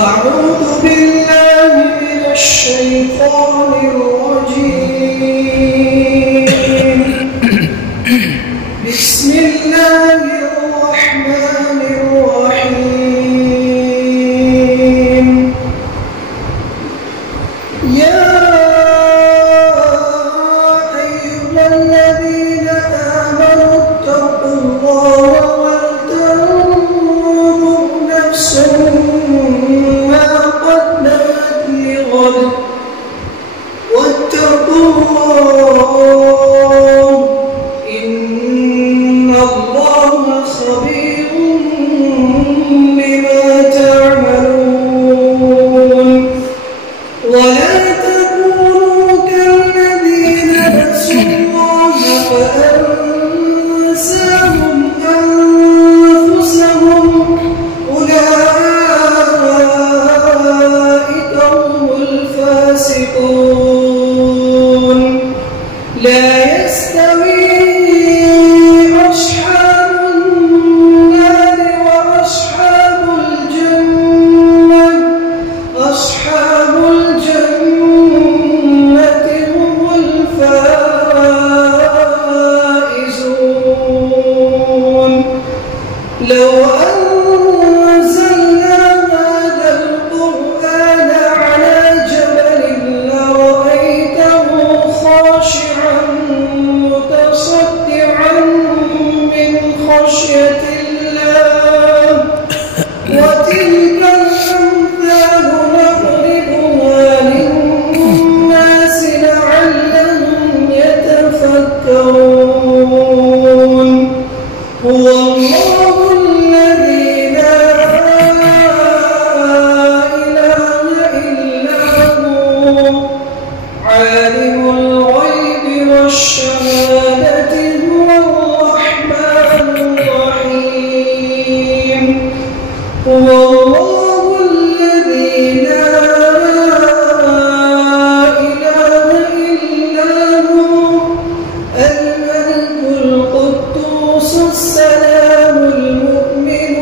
أعوذ بالله من الشيطان الرجيم. بسم الله الرحمن الرحيم. يا أيها الذين آمنوا اتقوا الله ولتنظر نفس ما قدمت لغد واتقوا الله إن الله خبير بما تعملون. ولا تكونوا كالذين نسوا الله فأنساهم أنفسهم أولئك هم الفاسقون. لا يستوي أصحاب النار وأصحاب الجنة. أصحاب الجنة هم الفائزون. لو أنزلنا هذا القرآن على جبل لرأيته خاشعا متصدعا من خشية الله. وتلك الأمثال نضربها للناس لعلهم يتفكرون. هو الله الذي لا إله إلا هو عالم الغيب والشهادة هو الرحمن الرحيم. هو الله الذي لا إله إلا هو الملك القدوس السلام المؤمن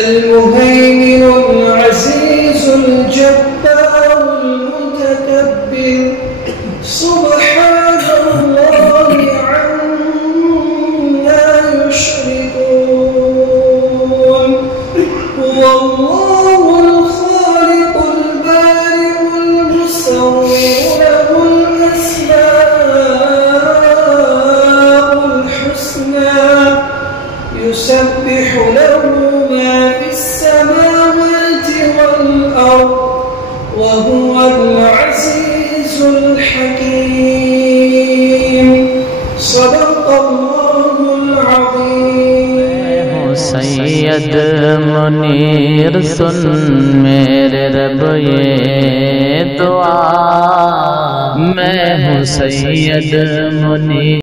المهيمن العزيز الجبار المتكبر. سبحان الله عما يشركون. هو الله الخالق البارئ المصور له الأسماء الحسنى يسبح له ما في السماوات والأرض وهو العزيز الحكيم. صدق الله العظيم. سید منیر سن میرے رب یہ دعا، میں ہوں سید منیر